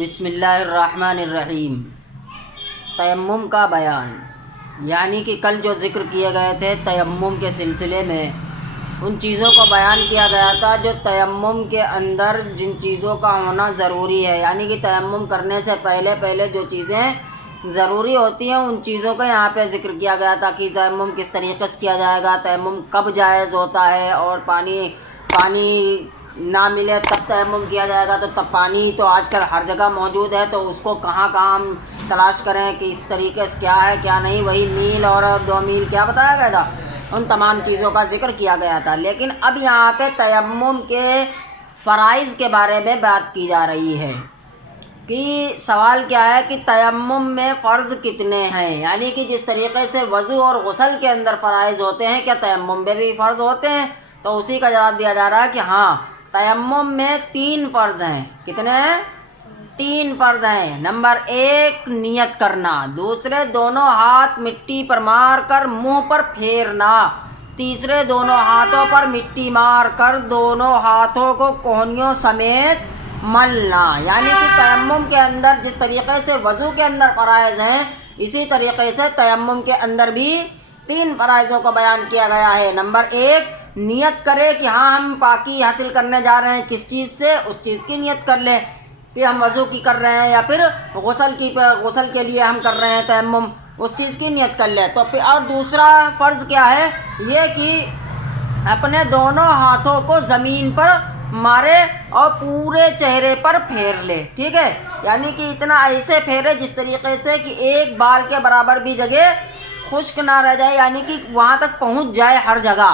بسم اللہ الرحمن الرحیم۔ تیمم کا بیان، یعنی کہ کل جو ذکر کیے گئے تھے تیمم کے سلسلے میں، ان چیزوں کو بیان کیا گیا تھا جو تیمم کے اندر جن چیزوں کا ہونا ضروری ہے، یعنی کہ تیمم کرنے سے پہلے جو چیزیں ضروری ہوتی ہیں ان چیزوں کا یہاں پہ ذکر کیا گیا تھا کہ تیمم کس طریقے سے کیا جائے گا، تیمم کب جائز ہوتا ہے، اور پانی نہ ملے تب تیمم کیا جائے گا، تو تب پانی تو آج کل ہر جگہ موجود ہے، تو اس کو کہاں ہم تلاش کریں کہ اس طریقے سے کیا ہے کیا نہیں، وہی میل اور 2 میل کیا بتایا گیا تھا، ان تمام چیزوں کا ذکر کیا گیا تھا۔ لیکن اب یہاں پہ تیمم کے فرائض کے بارے میں بات کی جا رہی ہے کہ سوال کیا ہے کہ تیمم میں فرض کتنے ہیں، یعنی کہ جس طریقے سے وضو اور غسل کے اندر فرائض ہوتے ہیں کیا تیمم میں بھی فرض ہوتے ہیں، تو اسی کا جواب دیا جا رہا ہے کہ ہاں تیمم میں 3 فرض ہیں۔ کتنے ہیں؟ 3 فرض ہیں۔ نمبر 1 نیت کرنا، دوسرے دونوں ہاتھ مٹی پر مار کر منہ پر پھیرنا، تیسرے دونوں ہاتھوں پر مٹی مار کر دونوں ہاتھوں کو کوہنیوں سمیت ملنا۔ یعنی کہ تیمم کے اندر جس طریقے سے وضو کے اندر فرائض ہیں اسی طریقے سے تیمم کے اندر بھی 3 فرائضوں کو بیان کیا گیا ہے۔ نمبر 1 نیت کرے کہ ہاں ہم پاکی حاصل کرنے جا رہے ہیں، کس چیز سے، اس چیز کی نیت کر لے کہ ہم وضو کی کر رہے ہیں یا پھر غسل کے لیے ہم کر رہے ہیں تیمم، اس چیز کی نیت کر لے۔ تو پھر اور دوسرا فرض کیا ہے، یہ کہ اپنے دونوں ہاتھوں کو زمین پر مارے اور پورے چہرے پر پھیر لے، ٹھیک ہے، یعنی کہ اتنا ایسے پھیرے جس طریقے سے کہ ایک بال کے برابر بھی جگہ خشک نہ رہ جائے، یعنی کہ وہاں تک پہنچ جائے ہر جگہ،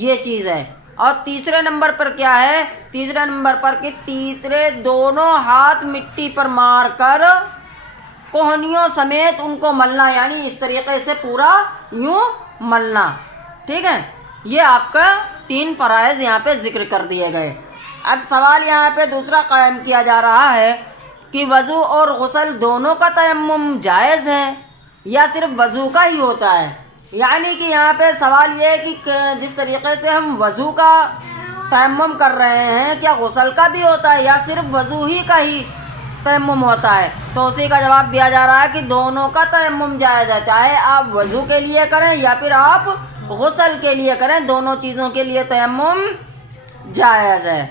یہ چیز ہے۔ اور تیسرے نمبر پر کیا ہے، تیسرے نمبر پر کہ تیسرے دونوں ہاتھ مٹی پر مار کر کوہنیوں سمیت ان کو ملنا، یعنی اس طریقے سے پورا یوں ملنا، ٹھیک ہے۔ یہ آپ کا 3 فرائض یہاں پہ ذکر کر دیے گئے۔ اب سوال یہاں پہ دوسرا قائم کیا جا رہا ہے کہ وضو اور غسل دونوں کا تیمم جائز ہے یا صرف وضو کا ہی ہوتا ہے، یعنی کہ یہاں پہ سوال یہ ہے کہ جس طریقے سے ہم وضو کا تیمم کر رہے ہیں کیا غسل کا بھی ہوتا ہے یا صرف وضو ہی کا ہی تیمم ہوتا ہے، تو اسی کا جواب دیا جا رہا ہے کہ دونوں کا تیمم جائز ہے، چاہے آپ وضو کے لیے کریں یا پھر آپ غسل کے لیے کریں، دونوں چیزوں کے لیے تیمم جائز ہے۔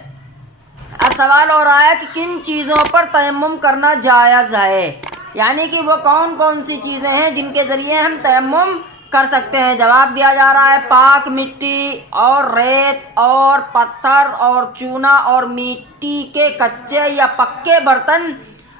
اب سوال ہو رہا ہے کہ کن چیزوں پر تیمم کرنا جائز ہے، یعنی کہ وہ کون کون سی چیزیں ہیں جن کے ذریعے ہم تیمم کر سکتے ہیں۔ جواب دیا جا رہا ہے پاک مٹی اور ریت اور پتھر اور چونا اور مٹی کے کچے یا پکے برتن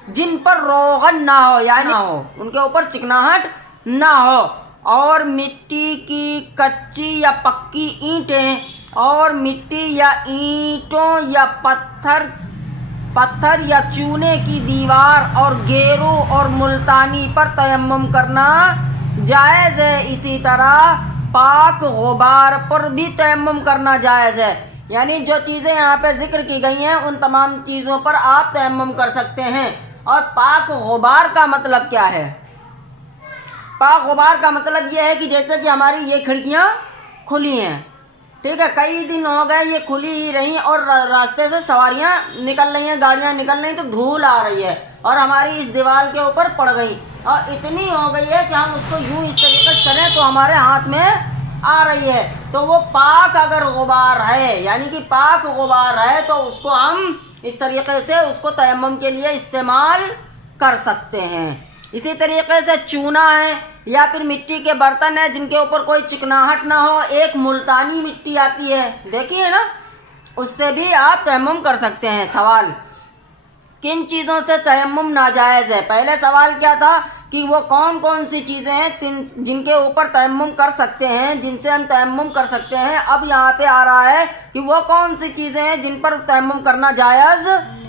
جن پر روغن نہ ہو، یعنی ان کے اوپر چکناہٹ نہ ہو، اور مٹی کی کچی یا پکی اینٹیں اور مٹی یا اینٹوں یا پتھر یا چونے کی دیوار اور گیرو اور ملتانی پر تیمم کرنا جائز ہے۔ اسی طرح پاک غبار پر بھی تیمم کرنا جائز ہے، یعنی جو چیزیں یہاں پہ ذکر کی گئی ہیں ان تمام چیزوں پر آپ تیمم کر سکتے ہیں۔ اور پاک غبار کا مطلب کیا ہے؟ پاک غبار کا مطلب یہ ہے کہ جیسے کہ ہماری یہ کھڑکیاں کھلی ہیں، ٹھیک ہے، کئی دن ہو گئے یہ کھلی ہی رہی اور راستے سے سواریاں نکل رہی ہیں، گاڑیاں نکل رہی ہیں تو دھول آ رہی ہے اور ہماری اس دیوار کے اوپر پڑ گئی اور اتنی ہو گئی ہے کہ ہم اس کو یوں اس طریقے سے کریں تو ہمارے ہاتھ میں آ رہی ہے، تو وہ پاک اگر غبار ہے، یعنی کہ پاک غبار ہے تو اس کو ہم اس طریقے سے اس کو تیمم کے لیے استعمال کر سکتے ہیں۔ اسی طریقے سے چونا ہے یا پھر مٹی کے برتن ہیں جن کے اوپر کوئی چکناہٹ نہ ہو، ایک ملتانی مٹی آتی ہے دیکھیے نا، اس سے بھی آپ تیمم کر سکتے ہیں۔ سوال کن چیزوں سے تیمم ناجائز ہے؟ پہلے سوال کیا تھا کہ وہ کون کون سی چیزیں ہیں جن کے اوپر تیمم کر سکتے ہیں، جن سے ہم تیمم کر سکتے ہیں۔ اب یہاں پہ آ رہا ہے کہ وہ کون سی چیزیں ہیں جن پر تیمم کرنا جائز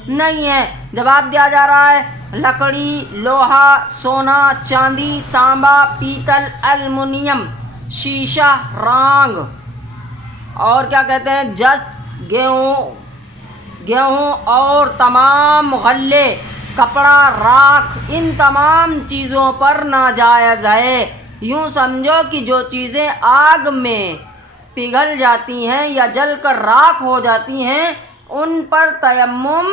نہیں ہے۔ جواب دیا جا رہا ہے لکڑی، لوہا، سونا، چاندی، تانبا، پیتل، المونیم، شیشہ، رانگ اور کیا کہتے ہیں جست، گیہوں اور تمام غلے، کپڑا، راکھ، ان تمام چیزوں پر ناجائز ہے۔ یوں سمجھو کہ جو چیزیں آگ میں پگھل جاتی ہیں یا جل کر راکھ ہو جاتی ہیں ان پر تیمم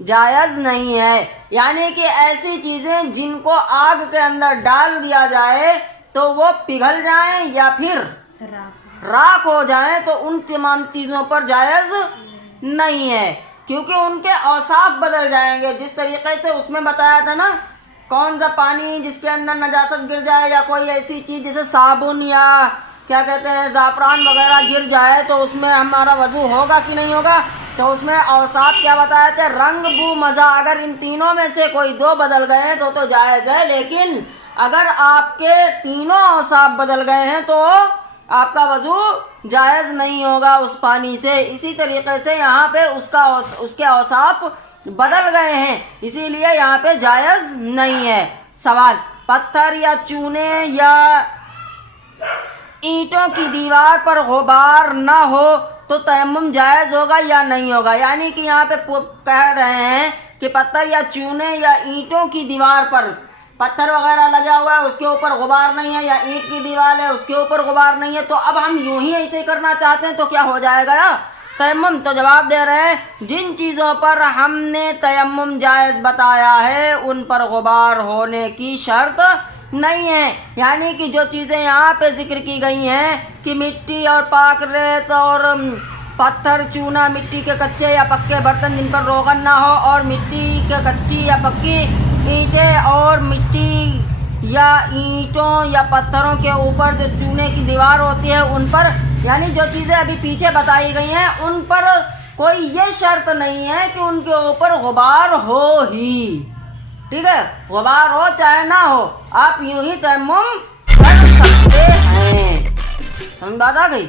جائز نہیں ہے. یعنی کہ ایسی چیزیں جن کو آگ کے اندر ڈال دیا جائے تو وہ پگھل جائیں یا پھر راکھ ہو جائیں تو ان تمام چیزوں پر جائز نہیں ہے، کیونکہ ان کے اوصاف بدل جائیں گے. جس طریقے سے اس میں بتایا تھا نا، کون سا پانی جس کے اندر نجاست گر جائے یا کوئی ایسی چیز جیسے صابن یا کیا کہتے ہیں زعفران وغیرہ گر جائے تو اس میں ہمارا وضو ہوگا کہ نہیں ہوگا. تو اس میں اوصاف کیا بتایا تھے؟ رنگ، بو، مزہ. اگر ان تینوں میں سے کوئی دو بدل گئے ہیں تو جائز ہے، لیکن اگر آپ کے تینوں اوصاف بدل گئے ہیں تو آپ کا وضو جائز نہیں ہوگا اس پانی سے. اسی طریقے سے یہاں پہ اس کے اوصاف بدل گئے ہیں، اسی لیے یہاں پہ جائز نہیں ہے. سوال: پتھر یا چونے یا اینٹوں کی دیوار پر غبار نہ ہو تو تیمم جائز ہوگا یا نہیں ہوگا؟ یعنی کہ یہاں پہ کہہ رہے ہیں کہ پتھر یا چونے یا اینٹوں کی دیوار پر پتھر وغیرہ لگا ہوا ہے، اس کے اوپر غبار نہیں ہے، یا اینٹ کی دیوار ہے اس کے اوپر غبار نہیں ہے، تو اب ہم یوں ہی ایسے کرنا چاہتے ہیں تو کیا ہو جائے گا تیمم؟ تو جواب دے رہے ہیں جن چیزوں پر ہم نے تیمم جائز بتایا ہے ان پر غبار ہونے کی شرط نہیں ہے. یعنی کہ جو چیزیں یہاں پہ ذکر کی گئی ہیں کہ مٹی اور پاک ریت اور پتھر، چونا، مٹی کے کچے یا پکے برتن جن پر روغن نہ ہو، اور مٹی کے کچی یا پکی اینٹیں، اور مٹی یا اینٹوں یا پتھروں کے اوپر جو چونے کی دیوار ہوتی ہے ان پر، یعنی جو چیزیں ابھی پیچھے بتائی گئی ہیں ان پر کوئی یہ شرط نہیں ہے کہ ان کے اوپر غبار ہو ہی. ٹھیک ہے، غبار ہو چاہے نہ ہو آپ یوں ہی تیمم کر سکتے ہیں. سمجھ بات آ گئی؟